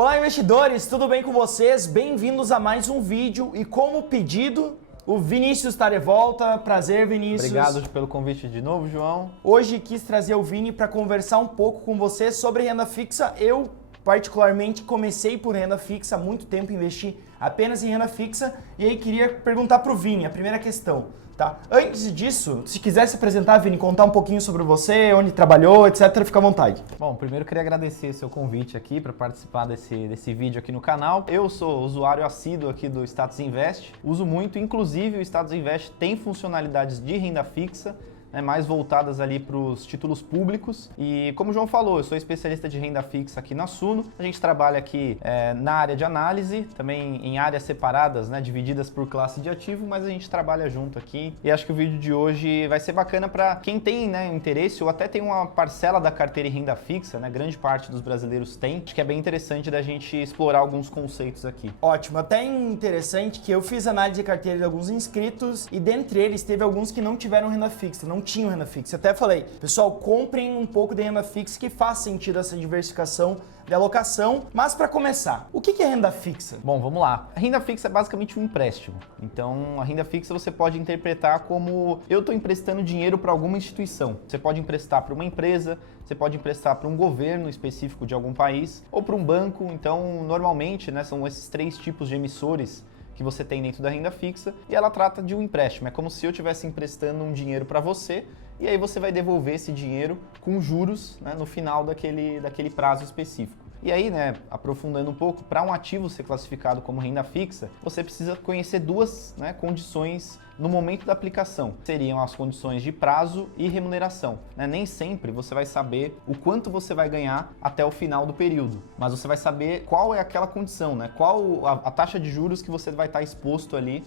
Olá, investidores, tudo bem com vocês? Bem-vindos a mais um vídeo e como pedido, o Vinícius está de volta. Prazer, Vinícius. Obrigado pelo convite de novo, João. Hoje quis trazer o Vini para conversar um pouco com você sobre renda fixa. Eu, particularmente, comecei por renda fixa há muito tempo, investi apenas em renda fixa e aí queria perguntar para o Vini a primeira questão. Tá? Antes disso, se quiser se apresentar, Vini, contar um pouquinho sobre você, onde trabalhou, etc., fica à vontade. Bom, primeiro eu queria agradecer seu convite aqui para participar desse vídeo aqui no canal. Eu sou usuário assíduo aqui do Status Invest, uso muito, inclusive o Status Invest tem funcionalidades de renda fixa, mais voltadas ali para os títulos públicos. E como o João falou, eu sou especialista de renda fixa aqui na Suno. A gente trabalha aqui na área de análise, também em áreas separadas, divididas por classe de ativo, mas a gente trabalha junto aqui. E acho que o vídeo de hoje vai ser bacana para quem tem interesse ou até tem uma parcela da carteira em renda fixa, grande parte dos brasileiros tem. Acho que é bem interessante da gente explorar alguns conceitos aqui. Ótimo, até interessante que eu fiz análise de carteira de alguns inscritos e dentre eles teve alguns que não tiveram renda fixa, não tinham renda fixa. Eu até falei, pessoal, comprem um pouco de renda fixa que faz sentido essa diversificação de alocação. Mas para começar, o que é renda fixa? Bom, vamos lá. A renda fixa é basicamente um empréstimo. Então, a renda fixa você pode interpretar como eu estou emprestando dinheiro para alguma instituição. Você pode emprestar para uma empresa, você pode emprestar para um governo específico de algum país ou para um banco. Então, normalmente, são esses três tipos de emissores que você tem dentro da renda fixa e ela trata de um empréstimo. É como se eu estivesse emprestando um dinheiro para você e aí você vai devolver esse dinheiro com juros no final daquele prazo específico. E aí, aprofundando um pouco, para um ativo ser classificado como renda fixa, você precisa conhecer duas condições no momento da aplicação. Seriam as condições de prazo e remuneração. Nem sempre você vai saber o quanto você vai ganhar até o final do período, mas você vai saber qual é aquela condição, qual a taxa de juros que você vai estar exposto ali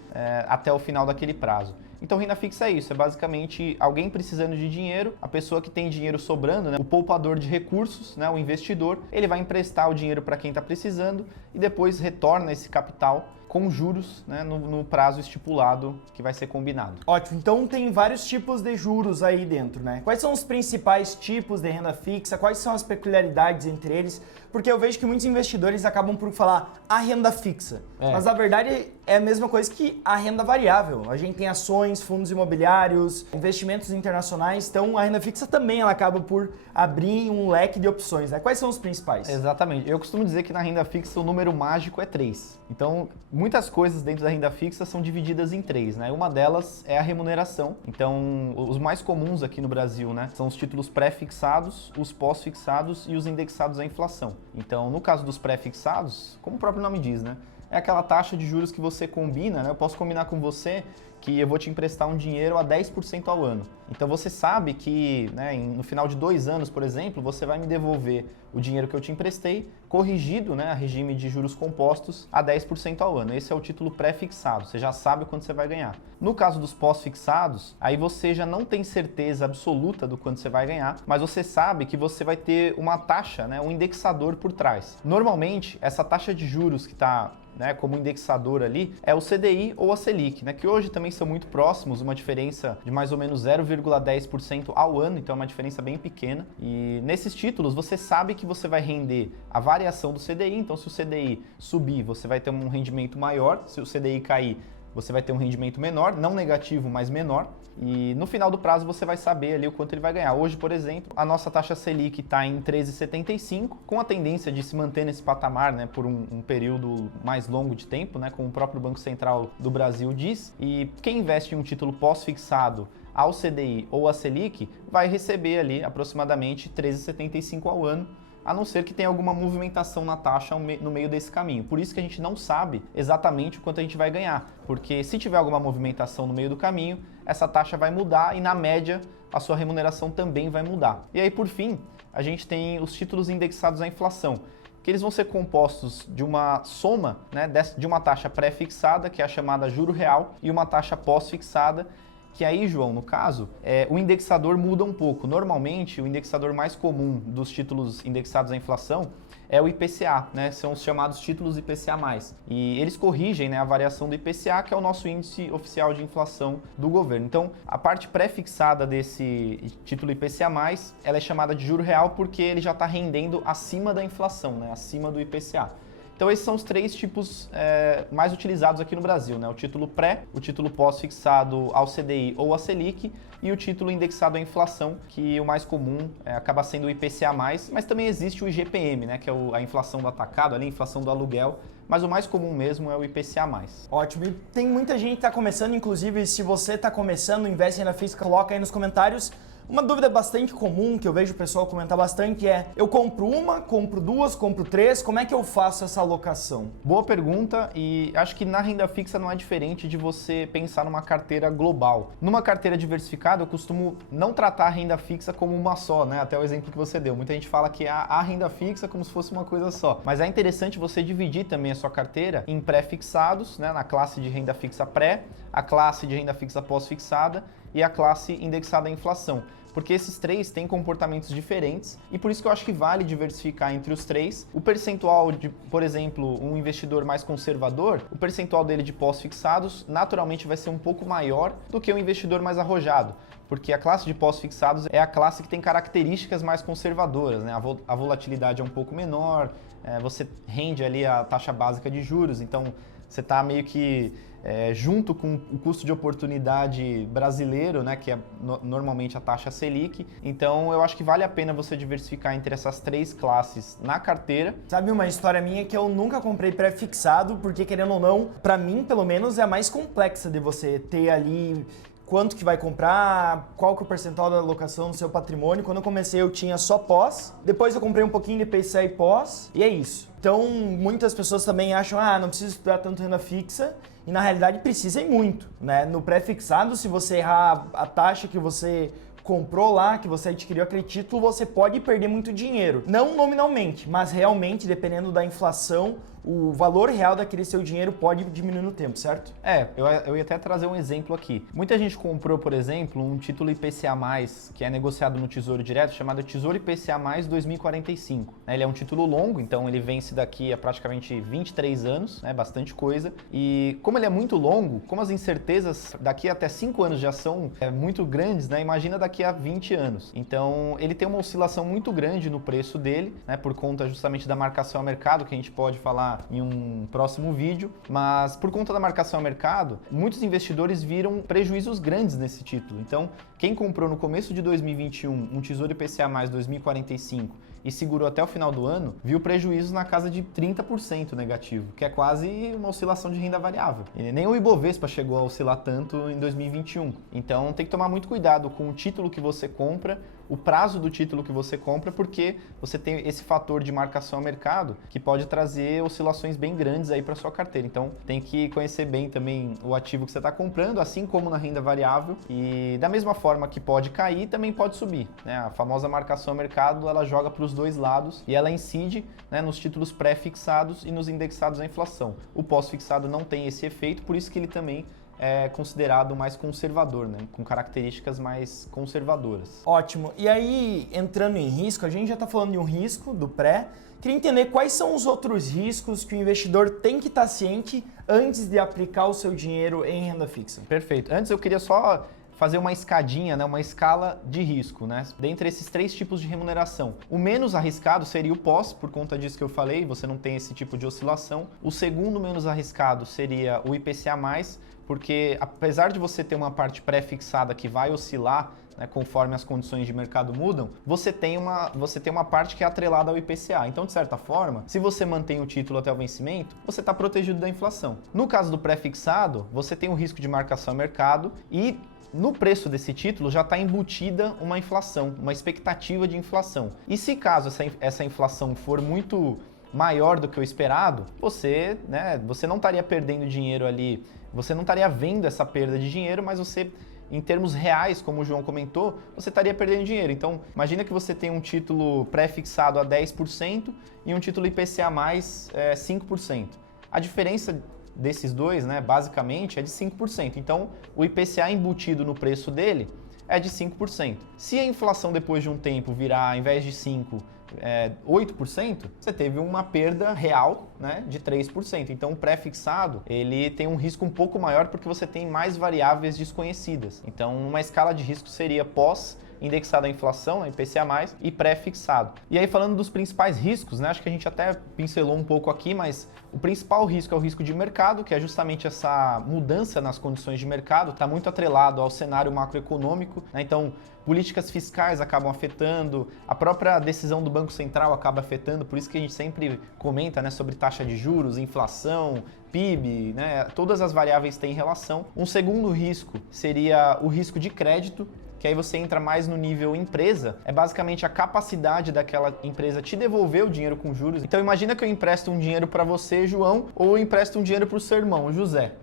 até o final daquele prazo. Então, renda fixa é isso, é basicamente alguém precisando de dinheiro, a pessoa que tem dinheiro sobrando, o poupador de recursos, o investidor, ele vai emprestar o dinheiro para quem está precisando e depois retorna esse capital com juros no prazo estipulado que vai ser combinado. Ótimo, então tem vários tipos de juros aí dentro, Quais são os principais tipos de renda fixa? Quais são as peculiaridades entre eles? Porque eu vejo que muitos investidores acabam por falar a renda fixa, mas na verdade é a mesma coisa que a renda variável. A gente tem ações, fundos imobiliários, investimentos internacionais, então a renda fixa também ela acaba por abrir um leque de opções, Quais são os principais? Exatamente. Eu costumo dizer que na renda fixa o número mágico é 3. Então, muitas coisas dentro da renda fixa são divididas em 3, Uma delas é a remuneração. Então, os mais comuns aqui no Brasil, são os títulos pré-fixados, os pós-fixados e os indexados à inflação. Então, no caso dos pré-fixados, como o próprio nome diz, é aquela taxa de juros que você combina, Eu posso combinar com você que eu vou te emprestar um dinheiro a 10% ao ano. Então você sabe que no final de 2 anos, por exemplo, você vai me devolver o dinheiro que eu te emprestei, corrigido a regime de juros compostos a 10% ao ano. Esse é o título pré-fixado, você já sabe quanto você vai ganhar. No caso dos pós-fixados, aí você já não tem certeza absoluta do quanto você vai ganhar, mas você sabe que você vai ter uma taxa, um indexador por trás. Normalmente, essa taxa de juros que está como indexador ali, é o CDI ou a Selic, que hoje também são muito próximos, uma diferença de mais ou menos 0,10% ao ano, então é uma diferença bem pequena. E nesses títulos você sabe que você vai render a variação do CDI, então se o CDI subir, você vai ter um rendimento maior, se o CDI cair, você vai ter um rendimento menor, não negativo, mas menor. E no final do prazo você vai saber ali o quanto ele vai ganhar. Hoje, por exemplo, a nossa taxa Selic está em 13,75, com a tendência de se manter nesse patamar por um período mais longo de tempo, como o próprio Banco Central do Brasil diz. E quem investe em um título pós-fixado ao CDI ou à Selic vai receber ali aproximadamente 13,75 ao ano, a não ser que tenha alguma movimentação na taxa no meio desse caminho. Por isso que a gente não sabe exatamente o quanto a gente vai ganhar, porque se tiver alguma movimentação no meio do caminho, essa taxa vai mudar e, na média, a sua remuneração também vai mudar. E aí, por fim, a gente tem os títulos indexados à inflação, que eles vão ser compostos de uma soma de uma taxa pré-fixada, que é a chamada juro real, e uma taxa pós-fixada, que aí, João, no caso, o indexador muda um pouco. Normalmente, o indexador mais comum dos títulos indexados à inflação é o IPCA, né? São os chamados títulos IPCA+. E eles corrigem, né, a variação do IPCA, que é o nosso índice oficial de inflação do governo. Então, a parte pré-fixada desse título IPCA+, ela é chamada de juro real porque ele já está rendendo acima da inflação, né, acima do IPCA. Então esses são os três tipos mais utilizados aqui no Brasil, né? O título pré, o título pós-fixado ao CDI ou à Selic e o título indexado à inflação, que o mais comum acaba sendo o IPCA+, mas também existe o IGPM, né? Que é a inflação do atacado, ali, a inflação do aluguel, mas o mais comum mesmo é o IPCA+. Ótimo. E tem muita gente que está começando, inclusive se você está começando, investe em renda fixa, coloca aí nos comentários. Uma dúvida bastante comum que eu vejo o pessoal comentar bastante é: eu compro uma, compro duas, compro três, como é que eu faço essa alocação? Boa pergunta, e acho que na renda fixa não é diferente de você pensar numa carteira global. Numa carteira diversificada, eu costumo não tratar a renda fixa como uma só, né? Até o exemplo que você deu. Muita gente fala que a renda fixa é como se fosse uma coisa só. Mas é interessante você dividir também a sua carteira em pré-fixados, né? Na classe de renda fixa pré, a classe de renda fixa pós-fixada e a classe indexada à inflação. Porque esses três têm comportamentos diferentes e por isso que eu acho que vale diversificar entre os três. O percentual de, por exemplo, um investidor mais conservador, o percentual dele de pós-fixados naturalmente vai ser um pouco maior do que um investidor mais arrojado, porque a classe de pós-fixados é a classe que tem características mais conservadoras, né? A volatilidade é um pouco menor, você rende ali a taxa básica de juros, então você está meio que junto com o custo de oportunidade brasileiro, né, que é normalmente a taxa Selic. Então eu acho que vale a pena você diversificar entre essas três classes na carteira. Sabe uma história minha que eu nunca comprei pré-fixado, porque querendo ou não, para mim pelo menos é a mais complexa de você ter ali quanto que vai comprar, qual que é o percentual da alocação no seu patrimônio. Quando eu comecei eu tinha só pós, depois eu comprei um pouquinho de IPCA e pós, e é isso. Então muitas pessoas também acham, não precisa estudar tanto renda fixa, e na realidade precisa e muito, né? No pré-fixado, se você errar a taxa que você comprou lá, que você adquiriu aquele título, você pode perder muito dinheiro. Não nominalmente, mas realmente, dependendo da inflação, o valor real daquele seu dinheiro pode diminuir no tempo, certo? Eu ia até trazer um exemplo aqui. Muita gente comprou, por exemplo, um título IPCA+, que é negociado no Tesouro Direto, chamado Tesouro IPCA+, 2045. Ele é um título longo, então ele vence daqui a praticamente 23 anos, né, bastante coisa. E como ele é muito longo, como as incertezas daqui até 5 anos já são muito grandes, né, imagina daqui a 20 anos. Então ele tem uma oscilação muito grande no preço dele, né, por conta justamente da marcação a mercado, que a gente pode falar em um próximo vídeo, mas por conta da marcação a mercado, muitos investidores viram prejuízos grandes nesse título. Então, quem comprou no começo de 2021 um Tesouro IPCA+ 2045 e segurou até o final do ano, viu prejuízos na casa de 30% negativo, que é quase uma oscilação de renda variável. E nem o Ibovespa chegou a oscilar tanto em 2021. Então, tem que tomar muito cuidado com o título que você compra, o prazo do título que você compra, porque você tem esse fator de marcação a mercado que pode trazer oscilações bem grandes aí para sua carteira. Então tem que conhecer bem também o ativo que você está comprando, assim como na renda variável, e da mesma forma que pode cair, também pode subir, né? A famosa marcação a mercado, ela joga para os dois lados e ela incide, né, nos títulos pré-fixados e nos indexados à inflação. O pós-fixado não tem esse efeito, por isso que ele também é considerado mais conservador, né? Com características mais conservadoras. Ótimo. E aí, entrando em risco, a gente já está falando de um risco do pré. Queria entender quais são os outros riscos que o investidor tem que estar ciente antes de aplicar o seu dinheiro em renda fixa. Perfeito. Antes eu queria só fazer uma escadinha, né, uma escala de risco, né, dentre esses três tipos de remuneração. O menos arriscado seria o pós, por conta disso que eu falei, você não tem esse tipo de oscilação. O segundo menos arriscado seria o IPCA+, porque apesar de você ter uma parte pré-fixada que vai oscilar, né, conforme as condições de mercado mudam, você tem uma parte que é atrelada ao IPCA. Então, de certa forma, se você mantém o título até o vencimento, você está protegido da inflação. No caso do pré-fixado, você tem o risco de marcação a mercado e no preço desse título já está embutida uma inflação, uma expectativa de inflação. E se caso essa inflação for muito maior do que o esperado, você não estaria perdendo dinheiro ali, você não estaria vendo essa perda de dinheiro, mas você, em termos reais, como o João comentou, você estaria perdendo dinheiro. Então, imagina que você tem um título pré-fixado a 10% e um título IPCA+, 5%. A diferença desses dois, né, basicamente, é de 5%. Então, o IPCA embutido no preço dele é de 5%. Se a inflação depois de um tempo virar, ao invés de 5, 8%, você teve uma perda real, né, de 3%. Então o pré-fixado, ele tem um risco um pouco maior porque você tem mais variáveis desconhecidas. Então uma escala de risco seria indexado à inflação, IPCA+, e pré-fixado. E aí falando dos principais riscos, né, acho que a gente até pincelou um pouco aqui, mas o principal risco é o risco de mercado, que é justamente essa mudança nas condições de mercado, está muito atrelado ao cenário macroeconômico, né? Então políticas fiscais acabam afetando, a própria decisão do Banco Central acaba afetando, por isso que a gente sempre comenta, né, sobre taxa de juros, inflação, PIB, né, todas as variáveis têm relação. Um segundo risco seria o risco de crédito, que aí você entra mais no nível empresa, é basicamente a capacidade daquela empresa te devolver o dinheiro com juros. Então imagina que eu empresto um dinheiro para você, João, ou eu empresto um dinheiro para o seu irmão, o José.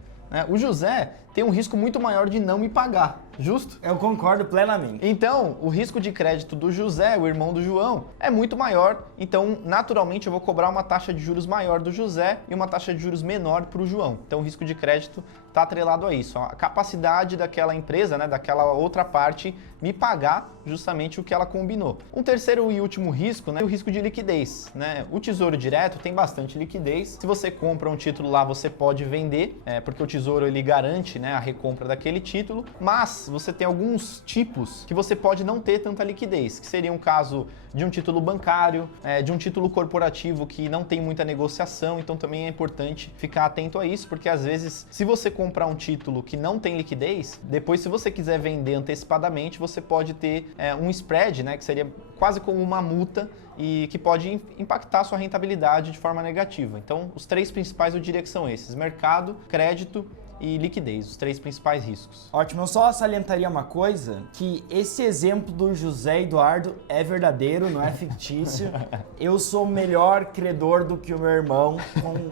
O José tem um risco muito maior de não me pagar, justo? Eu concordo plenamente. Então, o risco de crédito do José, o irmão do João, é muito maior, então naturalmente eu vou cobrar uma taxa de juros maior do José e uma taxa de juros menor para o João. Então o risco de crédito está atrelado a isso, a capacidade daquela empresa, né, daquela outra parte, me pagar justamente o que ela combinou. Um terceiro e último risco, né, é o risco de liquidez. Né? O Tesouro Direto tem bastante liquidez. Se você compra um título lá, você pode vender, porque o Tesouro ele garante, né, a recompra daquele título, mas você tem alguns tipos que você pode não ter tanta liquidez, que seria um caso de um título bancário, de um título corporativo que não tem muita negociação, então também é importante ficar atento a isso, porque às vezes, se você comprar um título que não tem liquidez, depois se você quiser vender antecipadamente, você pode ter um spread, né, que seria quase como uma multa e que pode impactar a sua rentabilidade de forma negativa. Então, os três principais eu diria que são esses: mercado, crédito e liquidez, os três principais riscos. Ótimo, eu só salientaria uma coisa, que esse exemplo do José Eduardo é verdadeiro, não é fictício. Eu sou melhor credor do que o meu irmão,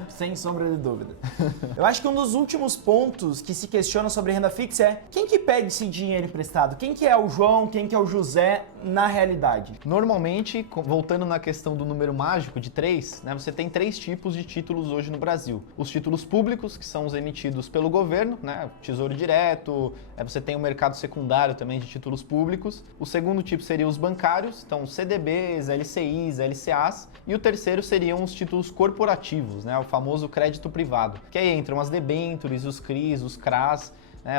sem sombra de dúvida. Eu acho que um dos últimos pontos que se questiona sobre renda fixa é quem que pede esse dinheiro emprestado? Quem que é o João, quem que é o José na realidade? Normalmente, voltando na questão do número mágico de 3, né, você tem 3 tipos de títulos hoje no Brasil. Os títulos públicos, que são os emitidos pelo governo, né, Tesouro Direto, você tem o mercado secundário também de títulos públicos. O segundo tipo seria os bancários, então CDBs, LCIs, LCAs, e o terceiro seriam os títulos corporativos, né, o famoso crédito privado, que aí entram as debêntures, os CRIs, os CRAs.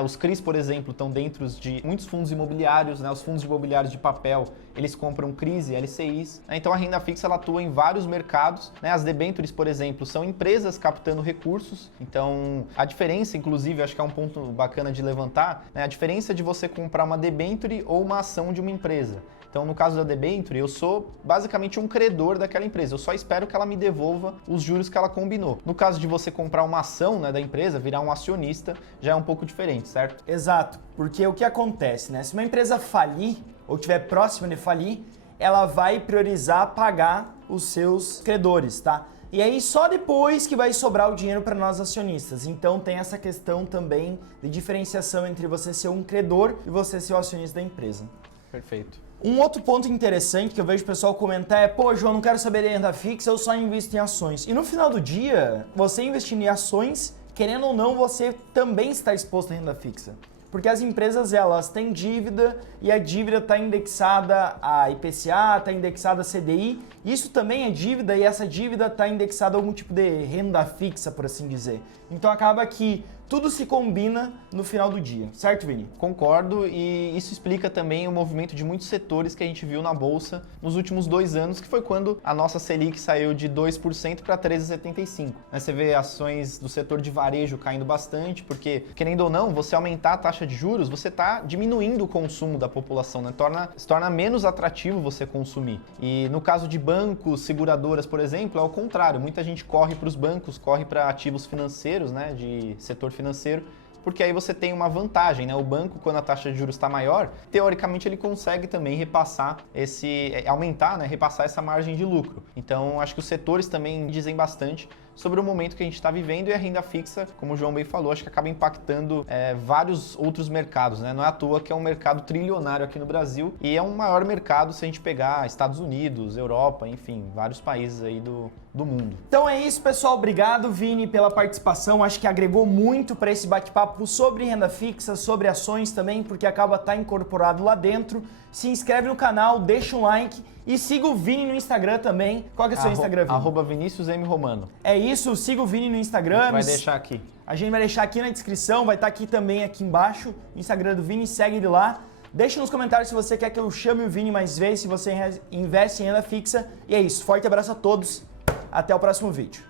Os CRIs, por exemplo, estão dentro de muitos fundos imobiliários, né? Os fundos imobiliários de papel, eles compram CRIs e LCIs. Então a renda fixa ela atua em vários mercados. Né? As debêntures, por exemplo, são empresas captando recursos. Então a diferença, inclusive, acho que é um ponto bacana de levantar, né? A diferença de você comprar uma debênture ou uma ação de uma empresa. Então, no caso da debênture, eu sou basicamente um credor daquela empresa. Eu só espero que ela me devolva os juros que ela combinou. No caso de você comprar uma ação, né, da empresa, virar um acionista, já é um pouco diferente, certo? Exato, porque o que acontece, né? Se uma empresa falir ou estiver próxima de falir, ela vai priorizar pagar os seus credores, tá? E aí só depois que vai sobrar o dinheiro para nós acionistas. Então tem essa questão também de diferenciação entre você ser um credor e você ser o acionista da empresa. Perfeito. Um outro ponto interessante que eu vejo o pessoal comentar é: pô, João, não quero saber de renda fixa, eu só invisto em ações. E no final do dia, você investindo em ações, querendo ou não, você também está exposto à renda fixa. Porque as empresas, elas têm dívida e a dívida está indexada a IPCA, está indexada a CDI. Isso também é dívida e essa dívida está indexada a algum tipo de renda fixa, por assim dizer. Então acaba que tudo se combina no final do dia, certo, Vini? Concordo, e isso explica também o movimento de muitos setores que a gente viu na Bolsa nos últimos 2 anos, que foi quando a nossa Selic saiu de 2% para 13,75%. Você vê ações do setor de varejo caindo bastante, porque, querendo ou não, você aumentar a taxa de juros, você está diminuindo o consumo da população, né? Se torna menos atrativo você consumir. E no caso de bancos, seguradoras, por exemplo, é o contrário. Muita gente corre para os bancos, corre para ativos financeiros, né, de setor financeiro, porque aí você tem uma vantagem, né? O banco, quando a taxa de juros está maior, teoricamente ele consegue também repassar aumentar, né? Repassar essa margem de lucro. Então, acho que os setores também dizem bastante sobre o momento que a gente está vivendo, e a renda fixa, como o João bem falou, acho que acaba impactando vários outros mercados, né? Não é à toa que é um mercado trilionário aqui no Brasil e é um maior mercado se a gente pegar Estados Unidos, Europa, enfim, vários países aí do mundo. Então é isso, pessoal. Obrigado, Vini, pela participação. Acho que agregou muito para esse bate-papo sobre renda fixa, sobre ações também, porque acaba estar incorporado lá dentro. Se inscreve no canal, deixa um like E siga o Vini no Instagram também. Qual que é o seu Instagram, Vini? @ViniciusMRomano. É isso, siga o Vini no Instagram. Vai deixar aqui. A gente vai deixar aqui na descrição, vai estar aqui também, aqui embaixo, o Instagram do Vini, segue ele lá. Deixa nos comentários se você quer que eu chame o Vini mais vezes, se você investe em renda fixa. E é isso, forte abraço a todos, até o próximo vídeo.